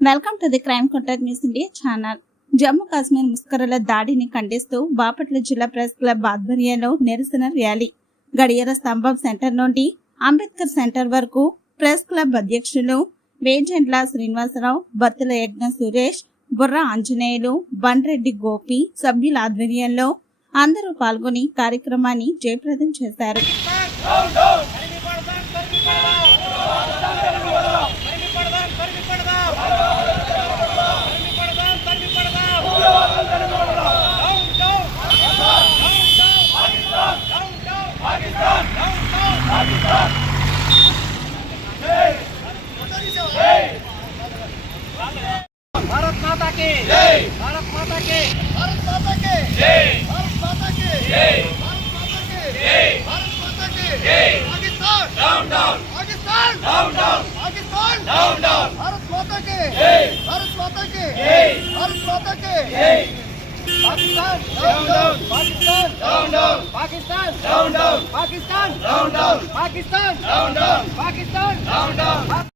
Welcome to the crime content news India channel. Jammu Kashmir ముస్కరుల దాడిని ఖండిస్తూ బాపట్ల జిల్లా press club ఆధ్వర్యంలో నిరసన ర్యాలీ. గడియార స్తంభం సెంటర్ నుండి అంబేద్కర్ సెంటర్ వరకు ప్రెస్ క్లబ్ అధ్యక్షులు వేజెండ్ల శ్రీనివాసరావు బత్తుల యజ్ఞ సురేష్ బుర్ర ఆంజనేయులు బండ్రెడ్డి గోపి సభ్యుల ఆధ్వర్యంలో అందరూ పాల్గొని కార్యక్రమాన్ని జయప్రదం చేశారు. की भारत माता की जय भारत माता की जय भारत माता की जय भारत माता की जय Pakistan down down Pakistan down down Pakistan down down Bharat माता की जय भारत माता की जय भारत माता की जय Pakistan down down Pakistan down down Pakistan down down Pakistan down down Pakistan down down Pakistan down down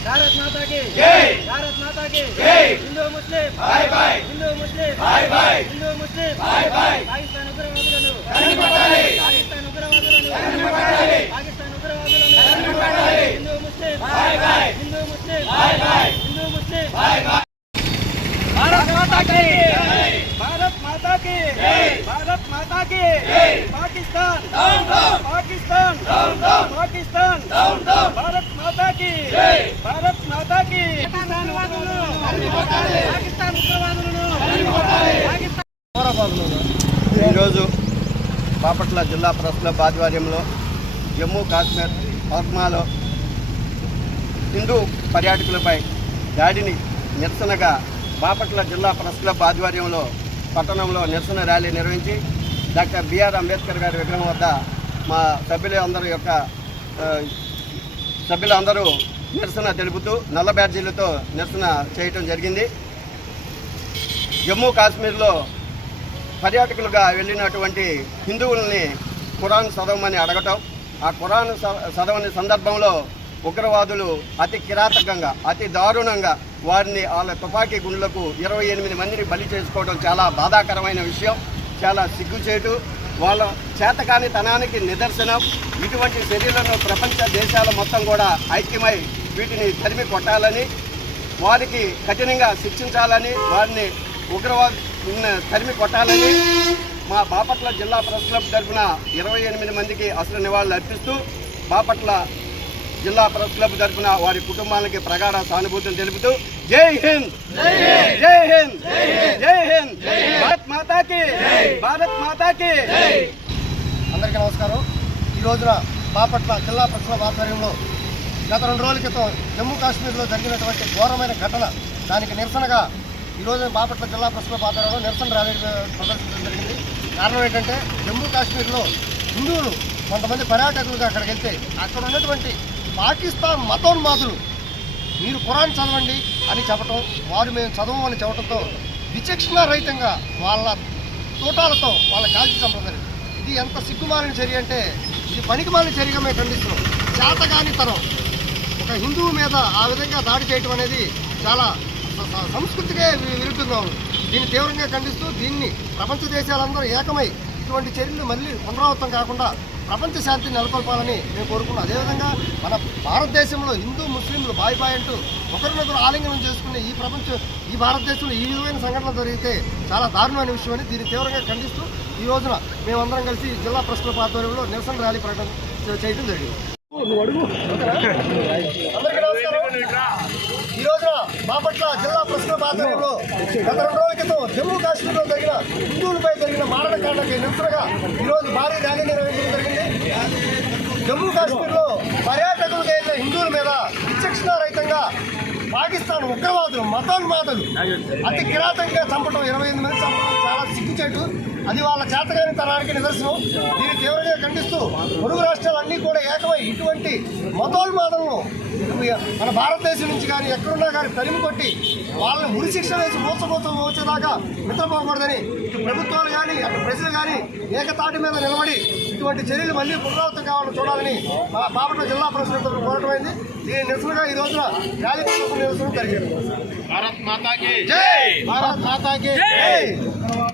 Bharat माता की जय भारत माता की जय हिंदू मुस्लिम बाय बाय हिंदू मुस्लिम बाय बाय हिंदू मुस्लिम बाय बाय పాకిస్తాన్ ఉగ్రవాదులను కనిపెట్టాలి పాకిస్తాన్ ఉగ్రవాదులను కనిపెట్టాలి పాకిస్తాన్ ఉగ్రవాదులను కనిపెట్టాలి హిందూ ముస్లిం బాయ్ బాయ్ హిందూ ముస్లిం బాయ్ బాయ్ హిందూ ముస్లిం బాయ్ బాయ్ भारत माता की जय भारत माता की जय भारत माता की जय Pakistan down down Pakistan down down Pakistan down down Bharat మాతాకి. భారత్ మాతాకి. ఈరోజు బాపట్ల జిల్లా ప్రెస్ క్లబ్ ఆధ్వర్యంలో జమ్మూ కాశ్మీర్ పర్మాలో హిందూ పర్యాటకులపై దాడిని నిరసనగా బాపట్ల జిల్లా ప్రెస్ క్లబ్ ఆధ్వర్యంలో పట్టణంలో నిరసన ర్యాలీ నిర్వహించి డాక్టర్ బిఆర్ అంబేద్కర్ గారి విగ్రహం వద్ద మా సభ్యులందరి యొక్క సభ్యులందరూ నిరసన తెలుపుతూ నల్ల బ్యాడ్జీలతో నిరసన చేయటం జరిగింది. జమ్మూ కాశ్మీర్లో పర్యాటకులుగా వెళ్ళినటువంటి హిందువుల్ని ఖురాన్ చదవమని అడగటం ఆ ఖురాన్ చదవని సందర్భంలో ఉగ్రవాదులు అతి కిరాతకంగా అతి దారుణంగా వారిని వాళ్ళ తుపాకీ గుండ్లకు ఇరవై ఎనిమిది మందిని బలి చేసుకోవడం చాలా బాధాకరమైన విషయం చాలా సిగ్గుచేటు. వాళ్ళ చేతకాని తనానికి నిదర్శనం. ఇటువంటి చర్యలను ప్రపంచ దేశాల మొత్తం కూడా ఐక్యమై వీటిని తరిమి కొట్టాలని వారికి కఠినంగా శిక్షించాలని వారిని ఉగ్రవాద తరిమి కొట్టాలని మా బాపట్ల జిల్లా ప్రెస్ క్లబ్ తరఫున ఇరవై ఎనిమిది మందికి అసలు నివాళులు అర్పిస్తూ బాపట్ల జిల్లా ప్రెస్ క్లబ్ తరఫున వారి కుటుంబాలకి ప్రగాఢ సానుభూతిని తెలుపుతూ జై హింద్! జై హింద్! జై హింద్! భారత్ మాతాకి! భారత్ మాతాకి! అందరికీ నమస్కారం. ఈ రోజున బాపట్ల జిల్లా ప్రశ్న ఆధ్వర్యంలో గత రెండు రోజుల క్రితం జమ్మూ కాశ్మీర్లో జరిగినటువంటి ఘోరమైన ఘటన దానికి నిరసనగా ఈ రోజున బాపట్ల జిల్లా ప్రశ్న ఆధ్వర్యంలో నిరసన ర్యాలీ ప్రదర్శించడం జరిగింది. కారణం ఏంటంటే జమ్మూ కాశ్మీర్లో హిందువులు కొంతమంది పర్యాటకులుగా అక్కడికి వెళ్తే అక్కడ ఉన్నటువంటి పాకిస్తాన్ మతోన్మాదులు. మీరు ఖురాన్ చదవండి అని చెప్పటం వారు మేము చదవమని చెప్పడంతో విచక్షణ రహితంగా వాళ్ళ తోటాలతో వాళ్ళ కాల్చి చంపడం ఇది ఎంత సిగ్గుమాలిన చర్య అంటే ఇది పనికిమాలిన చర్యగా మేము ఖండిస్తున్నాం. చేతగాని తరం ఒక హిందువు మీద ఆ విధంగా దాడి చేయటం అనేది చాలా సంస్కృతికే విరుద్ధంగా ఉంది. దీన్ని తీవ్రంగా ఖండిస్తూ దీన్ని ప్రపంచ దేశాలందరూ ఏకమై ఇటువంటి చర్యలు మళ్ళీ పునరావృతం కాకుండా ప్రపంచ శాంతిని నెలకొల్పాలని మేము కోరుకున్నాం. అదేవిధంగా మన భారతదేశంలో హిందూ ముస్లింలు బాయ్ బాయ్ అంటూ ఒకరినొకరు ఆలింగనం చేసుకునే ఈ ప్రపంచం ఈ భారతదేశంలో ఈ విధమైన సంఘటనలు జరిగితే చాలా దారుణమైన విషయం అని దీన్ని తీవ్రంగా ఖండిస్తూ ఈ రోజున మేమందరం కలిసి జిల్లా ప్రెస్ క్లబ్ ఆధ్వర్యంలో నిరసన ర్యాలీ ప్రకటన చేయడం జరిగింది. ఈ రోజున బాపట్ల జిల్లా ప్రెస్ ఆధ్వర్యంలో గత రెండు రోజుల క్రితం జమ్మూ కాశ్మీర్లో జరిగిన హిందువులపై జరిగిన మారణకాండకి నిరసనగా ఈ రోజు భారీ ర్యాలీ నిర్వహించడం జరిగింది. జమ్మూ కాశ్మీర్లో పర్యాటకులకు అయిన హిందువుల మీద విచక్షణారహితంగా పాకిస్తాన్ ఉగ్రవాదులు మతోన్మాదులు అతి కిరాతంగా చంపడం ఇరవై ఎనిమిది మంది చంపడం సిగ్గుచేటు అది వాళ్ళ చేతగాని తనానికి నిదర్శనం. దీన్ని తీవ్రంగా ఖండిస్తూ పొరుగు రాష్ట్రాలన్నీ కూడా ఏకమై ఇటువంటి మతోన్మాదంలో మన భారతదేశం నుంచి కానీ ఎక్కడున్నా కానీ తరిమి కొట్టి వాళ్ళని ఉరి శిక్ష వేసి మోసమోసం వచ్చేదాకా నిద్రపోకూడదని ఇటు ప్రభుత్వాలు కానీ అటు ప్రజలు కానీ ఏకతాటి మీద నిలబడి ఇటువంటి చర్యలు మళ్ళీ పునరావృతం కావాలని చూడాలని మా బాపట్ల జిల్లా ప్రెసిడెంట్ కోరటమైంది. దీని నిరసనగా ఈ రోజున ర్యాలీ నిరసన జరిగింది. భారత్ మాతా కి భారత్ మాతాకి జై!